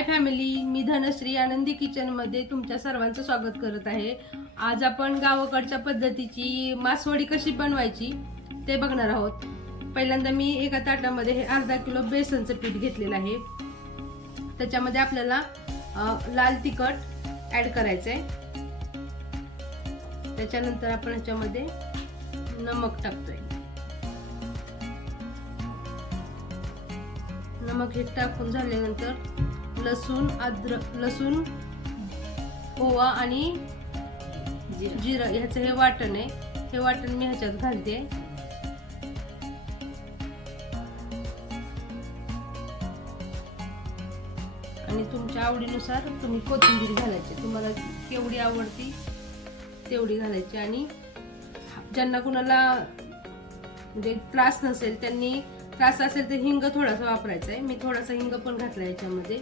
Hi family, मी धनश्री आनंदी kitchen मध्ये तुमच्या सर्वांचं स्वागत करत आहे। आज आपण गावाकडच्या पद्धतीची मासवडी कशी बनवायची ते बघणार आहोत। पहिल्यांदा मी एका ताटामध्ये हे अर्धा किलो बेसनचं पीठ घेतलेलं आहे। त्याच्यामध्ये आपल्याला लाल तिखट ऍड करायचंय। त्याच्यानंतर आपण ह्याच्यामध्ये नमक टाकतोय। नमक हे टाकून झाल्यानंतर लसूण, अद्रक, लसूण, ओवा आणि जिरा ह्याचं हे वाटण आहे। हे वाटण मी ह्याच्यात घालते आणि तुमच्या आवडीनुसार तुम्ही कोथिंबीर घालायची। तुम्हाला केवढी आवडती तेवढी घालायची। आणि ज्यांना कुणाला म्हणजे त्रास नसेल, त्यांनी त्रास असेल तर हिंग थोडासा वापरायचा आहे। मी थोडासा हिंग पण घातला याच्यामध्ये।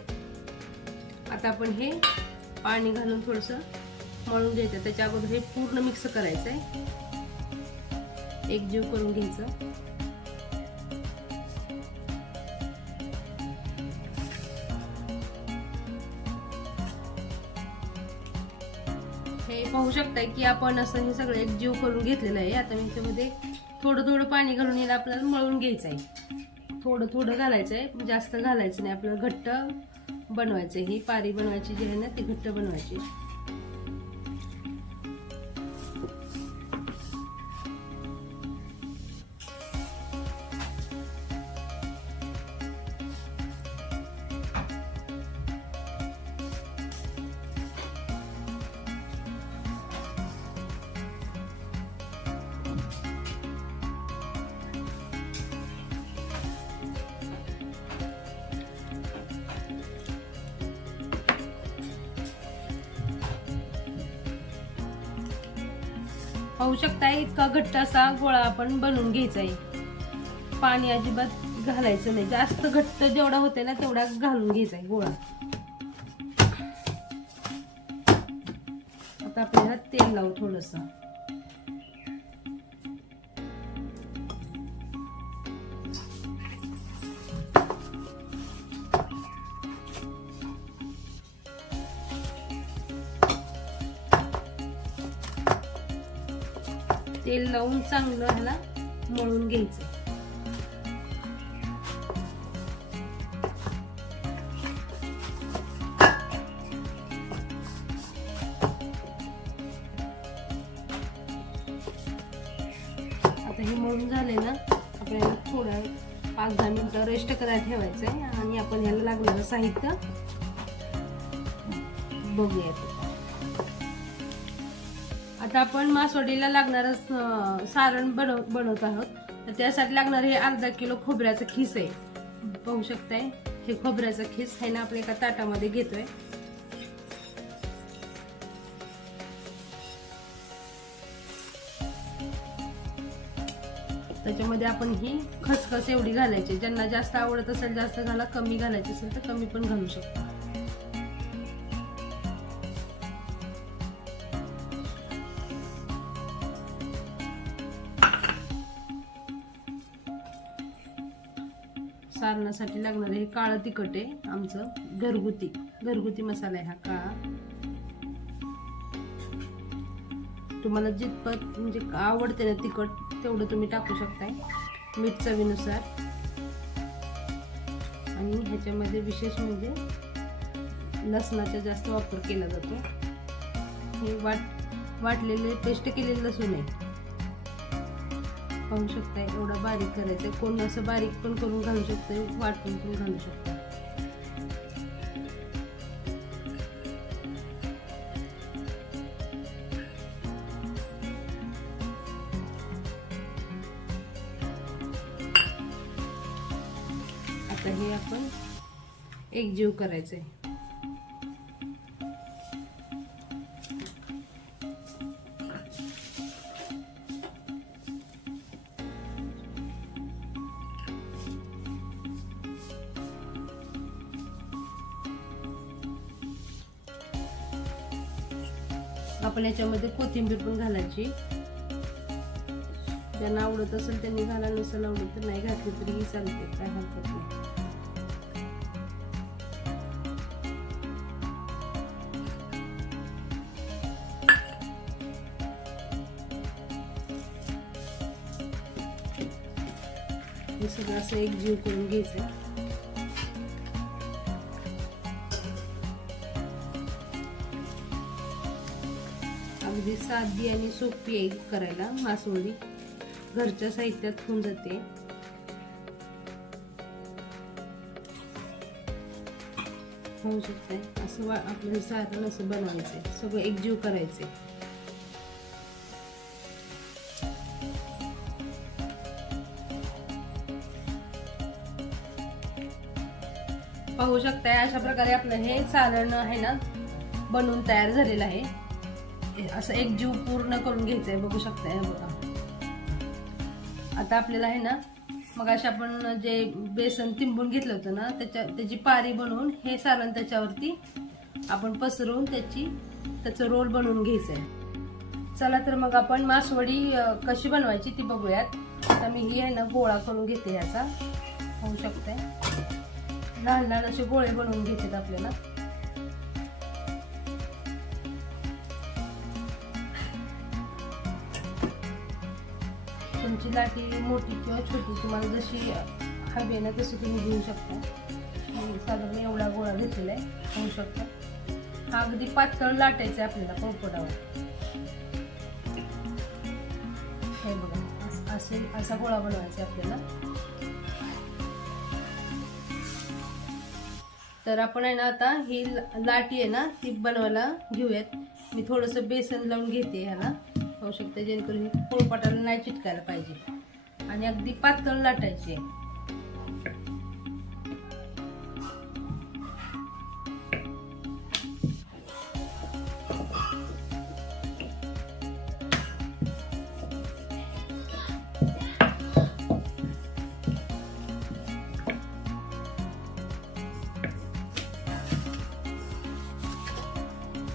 आता आपण हे पाणी घालून थोडस मळून घ्यायचं। त्याच्या अगोदर हे पूर्ण मिक्स करायचं आहे, एकजीव करून घ्यायचं। हे पाहू शकताय की आपण असं हे सगळं एकजीव करून घेतलेलं आहे। आता मी त्यामध्ये थोडं थोडं पाणी घालून हे आपल्याला मळून घ्यायचं आहे। थोडं थोडं घालायचं आहे, जास्त घालायचं नाही। आपल्याला घट्ट बनवायचं, ही पारी बनवायची जी आहे ना ती घट्ट बनवायची। पाहू शकता इतका घट्ट असा गोळा आपण बनवून घ्यायचा आहे। पाणी अजिबात घालायचं नाही, जास्त घट्ट जेवढा होते ना तेवढा घालून घ्यायचा आहे गोळा। आता आपल्याला तेल लावू थोडस। तेल लावून चांगलं ह्याला मळून घ्यायचं। आता हे मळून झाले ना, आपल्याला थोडा 5-10 मिनिटं रेस्ट करायला ठेवायचंय। आणि आपण ह्याला लागणारं साहित्य बघूया। आता आपण मासवडीला लागणारं सारण बनवत आहोत। तर त्यासाठी लागणार हे अर्धा किलो खोबऱ्याचं खीस आहे। पाहू शकताय हे खोबऱ्याचं खीस आहे ना, आपल्या एका ताटामध्ये घेतोय। त्याच्यामध्ये आपण ही खसखस एवढी घालायची। ज्यांना जास्त आवडत असेल जास्त घाला, कमी घालायची असेल तर कमी पण घालू शकता। सारणासाठी लागणार हे काळं तिखट आहे, आमचं घरगुती मसाला आहे हा काळा। तुम्हाला जितपत म्हणजे आवडते ना तिखट तेवढं तुम्ही टाकू शकताय। मीठ चवीनुसार। आणि ह्याच्यामध्ये विशेष म्हणजे लसणाचा जास्त वापर केला जातो। हे वाटलेले पेस्ट केलेले लसूण आहे। पाहू शकताय एवढा बारीक करायचं। कोण असं बारीक पण करून घालू शकतंय, वाटून पण घालू शकतंय। आता हे आपण एकजीव करायचंय। आपण याच्यामध्ये कोथिंबीर पण घालायची। ज्यांना आवडत असेल त्यांनी घाला, नसेल आवडत तर नाही घातली तरीही चालते, काय हरकत नाही। हे सगळं असं एकजीव करून घ्यायचं. अगदी साधी आणि सोपी आहे करायला मासवडी. घरच्या साहित्यात होऊन जाते. होऊ शकते असं आपलं सारण असं बनवायचंय, सगळं एकजीव करायचंय. पाहू शकताय अशा प्रकारे आपलं हे सारण आहे ना बनवून तयार झालेलं आहे. असं एकजीव पूर्ण करून घ्यायचंय. बघू शकताय बघा. आता आपल्याला आहे ना मग अशा आपण जे बेसन तिंबून घेतलं होतं ना त्याची पारी बनवून हे सारण त्याच्यावरती आपण पसरवून त्याचं रोल बनवून घ्यायचंय. चला तर मग आपण मासवडी कशी बनवायची ती बघूयात. आता मी ही आहे ना गोळा करून घेते याचा. होऊ शकते लहान लहान असे गोळे बनवून घ्यायचे आपल्याला. तुमची लाटी मोठी किंवा छोटी तुम्हाला जशी हवी आहे ना तशी तुम्ही घेऊ शकता. मी साधारण एवढा गोळा घेतलेला आहे. होऊ शकता हा अगदी पातळ लाटायचा आहे आपल्याला पोळपाटावर. हे बघा असा गोळा बनवायचा आपल्याला. तर आपण आहे ना आता ही लाटी आहे ना ती बनवायला घेऊयात. मी थोडंसं बेसन लावून घेते ह्याला. होऊ शकते जेणेकरून हे पोळपाटाला नाही चिटकायला पाहिजे आणि अगदी पातळ लाटायची आहे.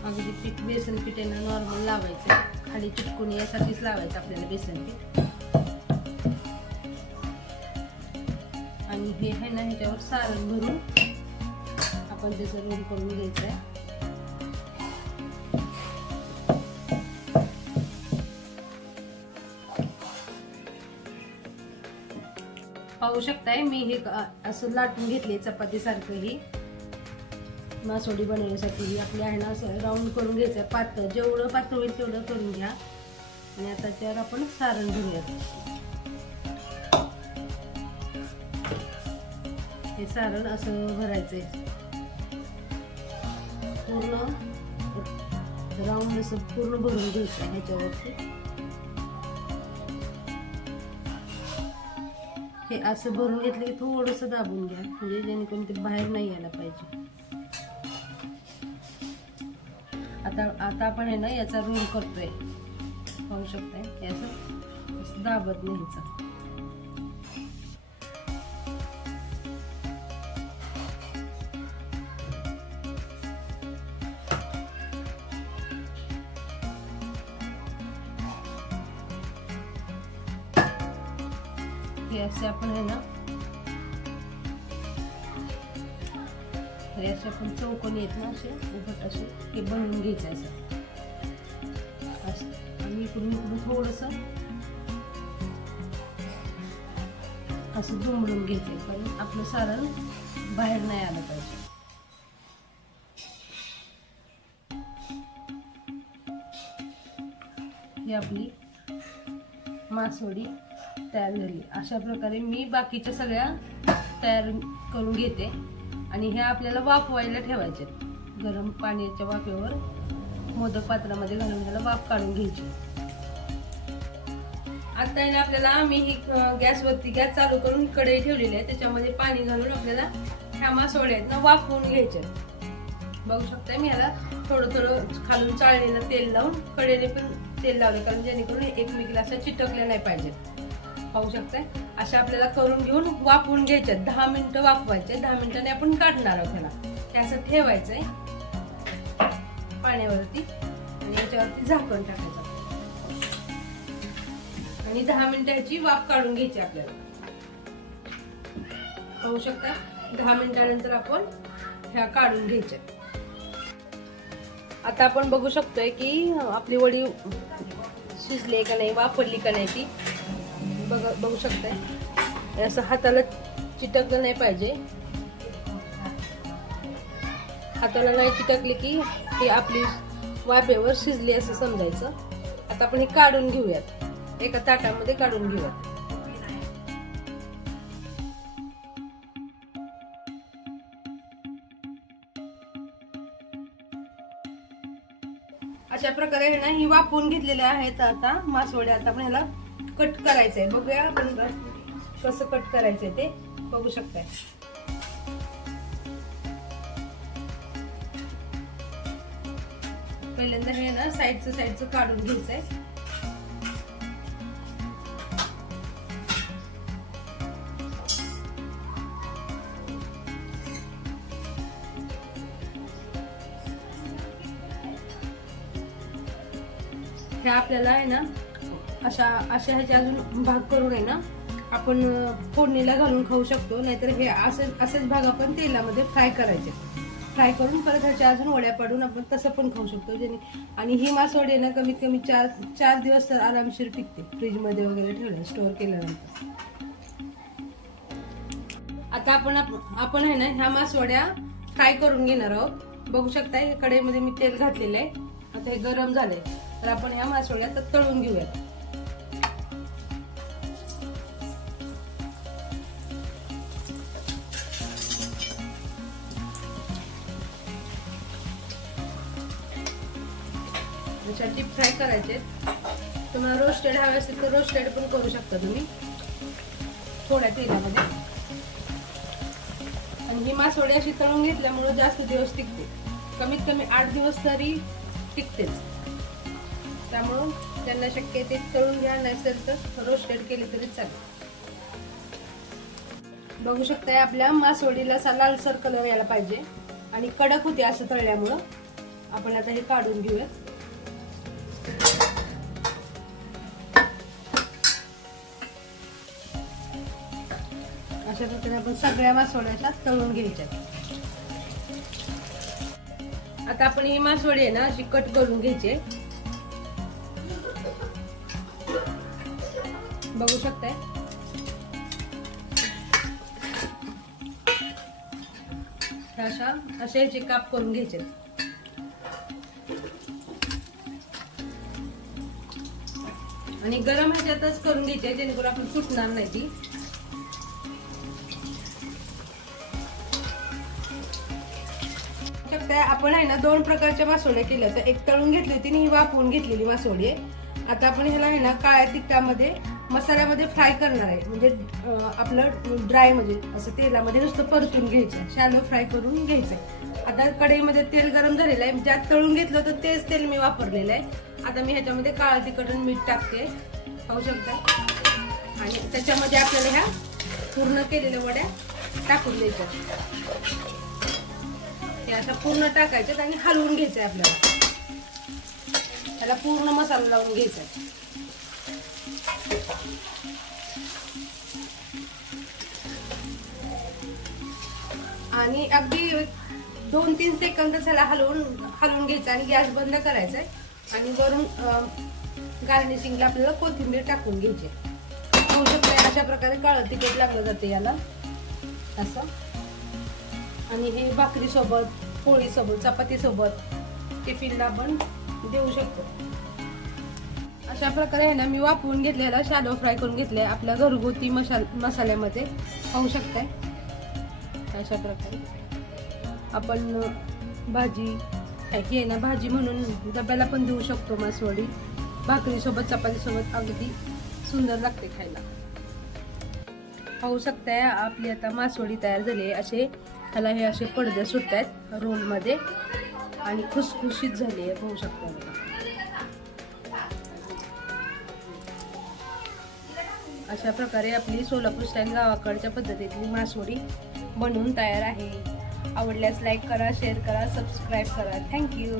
अगदी पीठ बेसन पीठ आहे ना नॉर्मल लावायचं. खाली चिटकून यासाठीच लावायचं आपल्याला बेसन पीठ. आणि हे आहे ना ह्याच्यावर सारण भरून आपण त्याचं रोल करून घ्यायचं आहे. पाहू शकताय मी हे असं लाटून घेतले चपाती सारखं. ही मासवडी बनवण्यासाठी आपली आहे ना असं राऊंड करून घ्यायचं. पातळ जेवढं पातळ होईल तेवढं करून घ्या. आणि आता त्यावर आपण सारण भरूयात. हे सारण असं भरायचंय पूर्ण राऊंड असं पूर्ण भरून घ्यायचं ह्याच्यावरती. हे असं भरून घेतलं की थोडंसं दाबून घ्या म्हणजे जेणेकरून ते बाहेर नाही यायला पाहिजे. आता आपण आहे ना याचा रोल करतोय. पाहू शकताय याचं दाबत न्यायचं. हे असे आपण आहे ना हे असे आपण चौकोनी येत ना असे उभट असे हे बनवून घ्यायचं असं. आणि इकडून थोडंसं असं दुमडून घ्यायचंय कारण आपलं सारण बाहेर नाही आलं पाहिजे. ही आपली मासवडी तयार झाली. अशा प्रकारे मी बाकीच्या सगळ्या तयार करून घेते. आणि ह्या आपल्याला वाफवायला ठेवायचे. गरम पाण्याच्या वाफेवर मोदक पात्रामध्ये घालून त्याला वाफ काढून घ्यायची. आता आहे ना आपल्याला मी ही गॅस चालू करून कढई ठेवलेली आहे. त्याच्यामध्ये पाणी घालून आपल्याला ह्या मासवड्या आहेत ना वाफवून घ्यायच्या. बघू शकता मी ह्याला थोडं खालून चाळणीला तेल लावून कढईने पण तेल लावले कारण जेणेकरून एकमेकीला असं चिटकले नाही पाहिजे. पाहू शकताय अशा आपल्याला करून घेऊन वाफवून घ्यायच्या. 10 मिनिटं वाफवायचे. 10 मिनिटांनी आपण काढणार आहोत ह्याला. हे असं ठेवायचंय पाण्यावरती आणि याच्यावरती झाकण टाकायचं आणि 10 मिनिटाची वाफ काढून घ्यायची आपल्याला. पाहू शकता 10 मिनिटानंतर आपण ह्या काढून घ्यायच्या. आता आपण बघू शकतोय की आपली वडी शिजली का नाही वाफरली का नाही ती बघू शकताय. असं हाताला चिटकलं नाही पाहिजे. हाताला नाही चिटकली की ही आपली वाफेवर शिजली असं समजायचं. आता आपण हे काढून घेऊयात, एका ताटामध्ये काढून घेऊयात. अशा प्रकारे ना ही वाफवून घेतलेल्या आहेत आता मासवड्या. आता आपण ह्याला कट करायचंय. बघूया आपण कसं कट करायचंय ते बघू शकताय. पहिल्यांदा हे ना साईडचं काढून घ्यायचंय. हे आपल्याला आहे ना अशा ह्याचे अजून भाग करून आहे ना आपण फोडणीला घालून खाऊ शकतो. नाहीतर हे असेच भाग आपण तेलामध्ये फ्राय करायचे. फ्राय करून परत ह्याच्या अजून वड्या पाडून आपण तसं पण खाऊ शकतो. आणि ही मासवडी ना कमीत कमी 4 दिवस तर आरामशीर टिकते फ्रीजमध्ये वगैरे ठेवलं स्टोअर केल्यानंतर. आता आपण आहे ना ह्या मासवड्या फ्राय करून घेणार आहोत. बघू शकताय कढईमध्ये मी तेल घातलेलं आहे. आता हे गरम झालंय तर आपण ह्या मासवड्या तळून घेऊयात. डीप फ्राय करायचे. तुम्हाला रोस्टेड हवे असेल तर रोस्टेड पण करू शकता तुम्ही थोड्या तेलामध्ये. आणि ही मासवडी अशी तळून घेतल्यामुळे जास्त दिवस टिकते. कमीत कमी 8 दिवस तरी टिकतेच. त्यामुळं ज्यांना शक्य आहे ते तळून घ्या, नसेल तर रोस्टेड केली तरी चालेल. बघू शकताय आपल्या मासवडीला असा लालसर कलर यायला पाहिजे आणि कडक होते असं तळल्यामुळं. आपण आता हे काढून घेऊया. अशा प्रकारे आपण सगळ्या मासवड्या तळून घ्यायच्या. आता आपण ही मासवडी आहे ना अशी कट करून घ्यायची. बघू शकताय अशा ह्याचे काप करून घ्यायचे. आणि गरम ह्याच्यातच करून घ्यायचे जेणेकरून आपण सुटणार नाही ती. आपण आहे ना 2 प्रकारच्या मासवड्या केल्या. तर एक तळून घेतली होती आणि ही वाफवून घेतलेली मासवडी आहे. आता आपण ह्याला आहे ना काळ्या तिखटामध्ये मसाल्यामध्ये फ्राय करणार आहे. म्हणजे आपलं ड्राय म्हणजे असं तेलामध्ये नुसतं परतून घ्यायचं, शॅलो फ्राय करून घ्यायचंय. आता कढईमध्ये तेल गरम झालेलं आहे. ज्यात तळून घेतलं होतं तेच तेल मी वापरलेलं आहे. आता मी ह्याच्यामध्ये काळं तिखट आणि मीठ टाकते, पाहू शकता. आणि त्याच्यामध्ये आपल्याला ह्या पूर्ण केलेल्या वड्या टाकून द्यायच्या. हे असं पूर्ण टाकायचं आणि हलवून घ्यायचं आहे आपल्याला. त्याला पूर्ण मसाला लावून घ्यायचा आहे. आणि अगदी 2-3 सेकंद त्याला हलवून घ्यायचं आणि गॅस बंद करायचा आहे. आणि वरून गार्निशिंगला आपल्याला कोथिंबीर टाकून घ्यायची. होऊ शकते अशा प्रकारे काळं तिखट लागलं जाते याला असं. आणि हे भाकरी सोबत, पोळी सोबत, चपाती सोबत टिफिनला आपण देऊ शकतो. अशा प्रकारे आहे ना मी वाफवून घेतलेला शॅलो फ्राय करून घेतले आपल्या घरगुती मसाल्यामध्ये, पाहू शकताय. अशा प्रकारे आपण भाजी ही आहे ना भाजी म्हणून डब्याला पण देऊ शकतो. मासवडी भाकरी सोबत, चपाती सोबत अगदी सुंदर लागते खायला. पाहू शकताय आपली आता मासवडी तयार झाली आहे. ह्याला हे असे पडदे सुटत आहेत रोलमध्ये आणि खुसखुशीत झाली आहे, पाहू शकता. अशा प्रकारे आपली सोलापूर स्टाईल गावाकडच्या पद्धतीतली मासवडी बनवून तयार आहे. आवडल्यास लाईक करा, शेअर करा, सबस्क्राईब करा. थँक्यू.